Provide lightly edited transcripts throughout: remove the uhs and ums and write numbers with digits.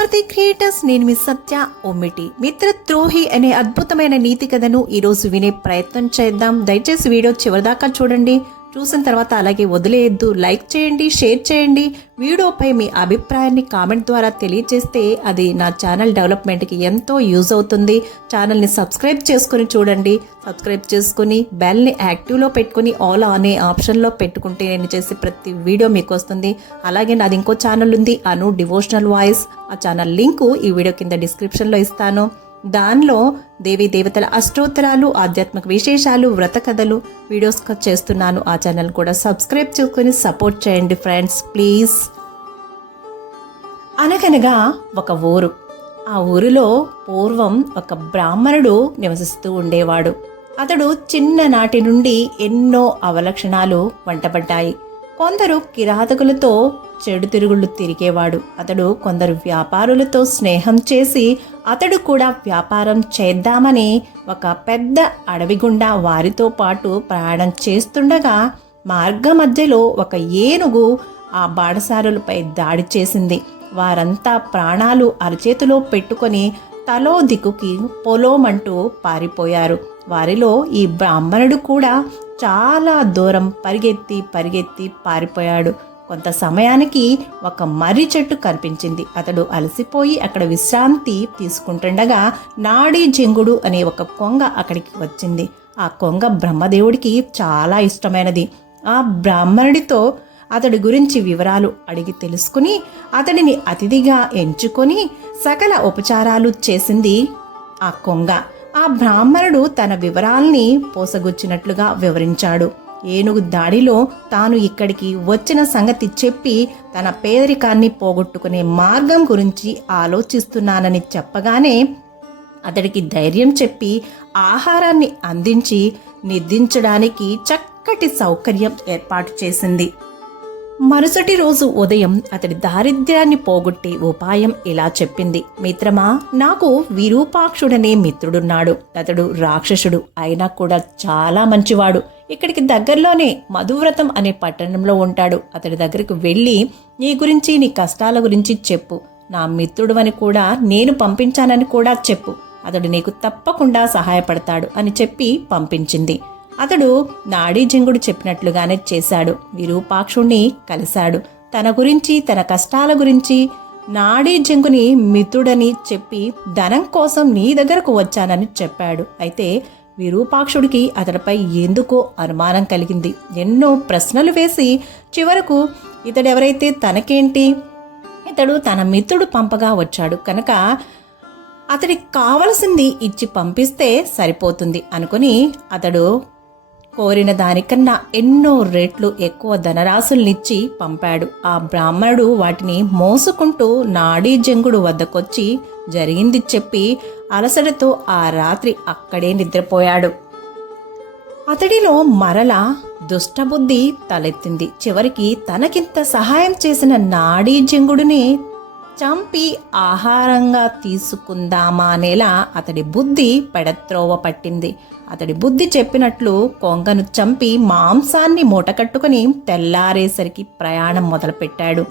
Bharati creators, నేను మీ సత్య ఒమ్మిటి. మిత్రద్రోహి అనే అద్భుతమైన నీతి కథను ఈరోజు వినే ప్రయత్నం చేద్దాం. దయచేసి వీడియో చివరిదాకా చూడండి. చూసిన తర్వాత అలాగే వదిలేయద్దు. లైక్ చేయండి, షేర్ చేయండి. వీడియోపై మీ అభిప్రాయాన్ని కామెంట్ ద్వారా తెలియజేస్తే అది నా ఛానల్ డెవలప్మెంట్కి ఎంతో యూజ్ అవుతుంది. ఛానల్ని సబ్స్క్రైబ్ చేసుకుని చూడండి. సబ్స్క్రైబ్ చేసుకుని బెల్ని యాక్టివ్లో పెట్టుకుని ఆల్ అనే ఆప్షన్లో పెట్టుకుంటే నేను చేసే ప్రతి వీడియో మీకు వస్తుంది. అలాగే నాది ఇంకో ఛానల్ ఉంది, అను డివోషనల్ వాయిస్. ఆ ఛానల్ లింకు ఈ వీడియో కింద డిస్క్రిప్షన్లో ఇస్తాను. దానిలో దేవీ దేవతల అష్టోత్తరాలు, ఆధ్యాత్మిక విశేషాలు, వ్రత కథలు వీడియోస్ చేస్తున్నాను. ఆ ఛానల్ కూడా సబ్స్క్రైబ్ చేసుకుని సపోర్ట్ చేయండి ఫ్రెండ్స్, ప్లీజ్. అనగనగా ఒక ఊరు. ఆ ఊరిలో పూర్వం ఒక బ్రాహ్మణుడు నివసిస్తూ ఉండేవాడు. అతడు చిన్ననాటి నుండి ఎన్నో అవలక్షణాలు వంటపడ్డాయి. కొందరు కిరాతకులతో చెడు తిరుగుళ్ళు తిరిగేవాడు. అతడు కొందరు వ్యాపారులతో స్నేహం చేసి అతడు కూడా వ్యాపారం చేద్దామని ఒక పెద్ద అడవి గుండా వారితో పాటు ప్రయాణం చేస్తుండగా మార్గ మధ్యలో ఒక ఏనుగు ఆ బాటసారులపై దాడి చేసింది. వారంతా ప్రాణాలు అరచేతిలో పెట్టుకొని తలో దిక్కుకి పొలోమంటూ పారిపోయారు. వారిలో ఈ బ్రాహ్మణుడు కూడా చాలా దూరం పరిగెత్తి పారిపోయాడు. కొంత సమయానికి ఒక మర్రి చెట్టు కనిపించింది. అతడు అలసిపోయి అక్కడ విశ్రాంతి తీసుకుంటుండగా నాడీ జంగుడు అనే ఒక కొంగ అక్కడికి వచ్చింది. ఆ కొంగ బ్రహ్మదేవుడికి చాలా ఇష్టమైనది. ఆ బ్రాహ్మణుడితో అతడి గురించి వివరాలు అడిగి తెలుసుకుని అతడిని అతిథిగా ఎంచుకొని సకల ఉపచారాలు చేసింది ఆ కొంగ. ఆ బ్రాహ్మణుడు తన వివరాల్ని పోసగుచ్చినట్లుగా వివరించాడు. ఏనుగు దాడిలో తాను ఇక్కడికి వచ్చిన సంగతి చెప్పి తన పేదరికాన్ని పోగొట్టుకునే మార్గం గురించి ఆలోచిస్తున్నానని చెప్పగానే అతడికి ధైర్యం చెప్పి ఆహారాన్ని అందించి నిద్రించడానికి చక్కటి సౌకర్యం ఏర్పాటు చేసింది. మరుసటి రోజు ఉదయం అతడి దారిద్ర్యాన్ని పోగొట్టే ఉపాయం ఇలా చెప్పింది. మిత్రమా, నాకు విరూపాక్షుడనే మిత్రుడున్నాడు. అతడు రాక్షసుడు అయినా కూడా చాలా మంచివాడు. ఇక్కడికి దగ్గరలోనే మధువ్రతం అనే పట్టణంలో ఉంటాడు. అతడి దగ్గరికి వెళ్ళి నీ గురించి, నీ కష్టాల గురించి చెప్పు. నా మిత్రుడు కూడా నేను పంపించానని కూడా చెప్పు. అతడు నీకు తప్పకుండా సహాయపడతాడు అని చెప్పి పంపించింది. అతడు నాడీజంగుడు చెప్పినట్లుగానే చేశాడు. విరూపాక్షుణ్ణి కలిశాడు. తన గురించి, తన కష్టాల గురించి నాడీజంగుని మిత్రుడని చెప్పి ధనం కోసం నీ దగ్గరకు వచ్చానని చెప్పాడు. అయితే విరూపాక్షుడికి అతడిపై ఎందుకో అనుమానం కలిగింది. ఎన్నో ప్రశ్నలు వేసి చివరకు ఇతడెవరైతే తనకేంటి, ఇతడు తన మిత్రుడు పంపగా వచ్చాడు కనుక అతడికి కావలసింది ఇచ్చి పంపిస్తే సరిపోతుంది అనుకుని అతడు కోరిన దానికన్నా ఎన్నో రెట్లు ఎక్కువ ధనరాశుల్నిచ్చి పంపాడు. ఆ బ్రాహ్మణుడు వాటిని మోసుకుంటూ నాడీజంగుడు వద్దకొచ్చి జరిగింది చెప్పి అలసటతో ఆ రాత్రి అక్కడే నిద్రపోయాడు. అతడిలో మరలా దుష్టబుద్ధి తలెత్తింది. చివరికి తనకింత సహాయం చేసిన నాడీజంగుడిని చంపి ఆహారంగా తీసుకుందామా అనేలా అతడి బుద్ధి పెడత్రోవ పట్టింది. అతడి బుద్ధి చెప్పినట్లు కొంగను చంపి మాంసాన్ని మూటకట్టుకుని తెల్లారేసరికి ప్రయాణం మొదలుపెట్టాడు.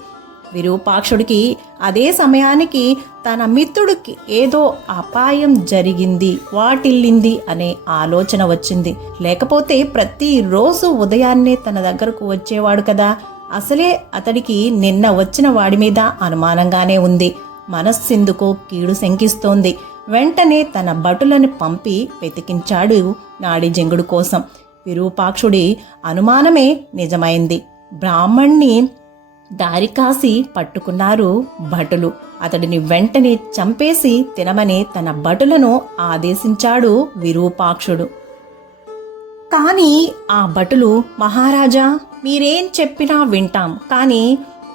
విరూపాక్షుడికి అదే సమయానికి తన మిత్రుడికి ఏదో అపాయం జరిగింది, వాటిల్లింది అనే ఆలోచన వచ్చింది. లేకపోతే ప్రతిరోజు ఉదయాన్నే తన దగ్గరకు వచ్చేవాడు కదా. అసలే అతడికి నిన్న వచ్చిన వాడి మీద అనుమానంగానే ఉంది. మనస్సెందుకో కీడు శంకిస్తోంది. వెంటనే తన భటులను పంపి వెతికించాడు నాడీజంగుడు కోసం. విరూపాక్షుడి అనుమానమే నిజమైంది. బ్రాహ్మణ్ణి దారికాసి పట్టుకున్నారు భటులు. అతడిని వెంటనే చంపేసి తినమని తన భటులను ఆదేశించాడు విరూపాక్షుడు. కానీ ఆ భటులు, మహారాజా, మీరేం చెప్పినా వింటాం, కానీ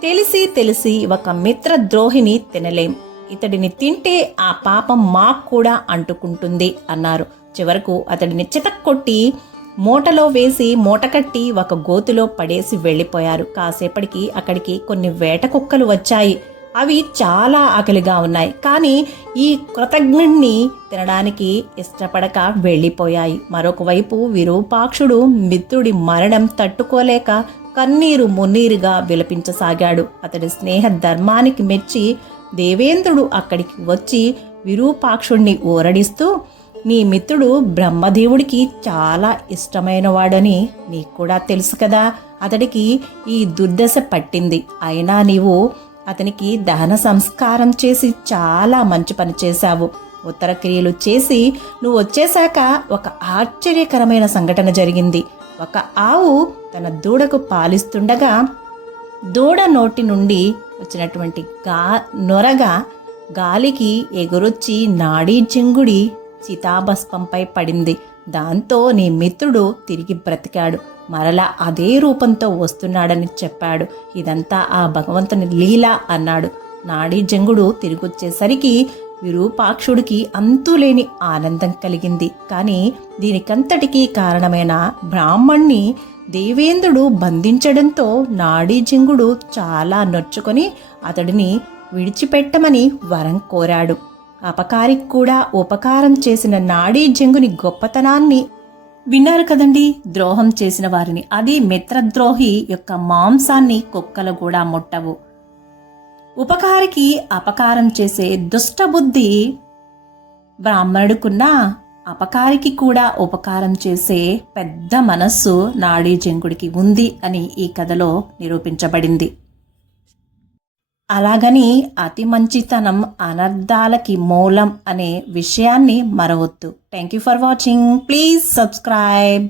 తెలిసి ఒక మిత్రద్రోహిని తినలేం. ఇతడిని తింటే ఆ పాపం మాకు కూడా అంటుకుంటుంది అన్నారు. చివరకు అతడిని చితక్కొట్టి మూటలో వేసి మూటకట్టి ఒక గోతులో పడేసి వెళ్ళిపోయారు. కాసేపటికి అక్కడికి కొన్ని వేట కుక్కలు వచ్చాయి. అవి చాలా ఆకలిగా ఉన్నాయి. కానీ ఈ కృతజ్ఞుణ్ణి తినడానికి ఇష్టపడక వెళ్ళిపోయాయి. మరొక వైపు విరూపాక్షుడు మిత్రుడి మరణం తట్టుకోలేక కన్నీరు మున్నీరుగా విలపించసాగాడు. అతడి స్నేహ ధర్మానికి మెచ్చి దేవేంద్రుడు అక్కడికి వచ్చి విరూపాక్షుణ్ణి ఊరడిస్తూ, నీ మిత్రుడు బ్రహ్మదేవుడికి చాలా ఇష్టమైనవాడని నీకు కూడా తెలుసు కదా, అతడికి ఈ దుర్దశ పట్టింది, అయినా నీవు అతనికి దహన సంస్కారం చేసి చాలా మంచి పని చేశావు. ఉత్తర క్రియలు చేసి నువ్వు వచ్చేశాక ఒక ఆశ్చర్యకరమైన సంఘటన జరిగింది. ఒక ఆవు తన దూడకు పాలిస్తుండగా దూడ నోటి నుండి వచ్చినటువంటి నొరగా గాలికి ఎగురొచ్చి నాడీ జంగుడి చితాభస్మంపై పడింది. దాంతో నీ మిత్రుడు తిరిగి బ్రతికాడు, మరలా అదే రూపంతో వస్తున్నాడని చెప్పాడు. ఇదంతా ఆ భగవంతుని లీల అన్నాడు. నాడీ జంగుడు తిరిగొచ్చేసరికి విరూపాక్షుడికి అంతులేని ఆనందం కలిగింది. కానీ దీనికంతటికీ కారణమైన బ్రాహ్మణ్ణి దేవేంద్రుడు బంధించడంతో నాడీజంగుడు చాలా నొచ్చుకొని అతడిని విడిచిపెట్టమని వరం కోరాడు. అపకారికి కూడా ఉపకారం చేసిన నాడీజంగుని గొప్పతనాన్ని విన్నారు కదండి. ద్రోహం చేసిన వారిని, అది మిత్రద్రోహి యొక్క మాంసాన్ని కుక్కలు కూడా ముట్టవు. ఉపకారికి అపకారం చేసే దుష్టబుద్ధి బ్రాహ్మణుడుకున్న అపకారికి కూడా ఉపకారం చేసే పెద్ద మనస్సు నాడీజంగుడికి ఉంది అని ఈ కథలో నిరూపించబడింది. అలాగని అతి మంచితనం అనర్థాలకి మూలం అనే విషయాన్ని మరవద్దు. Thank you for watching. Please subscribe.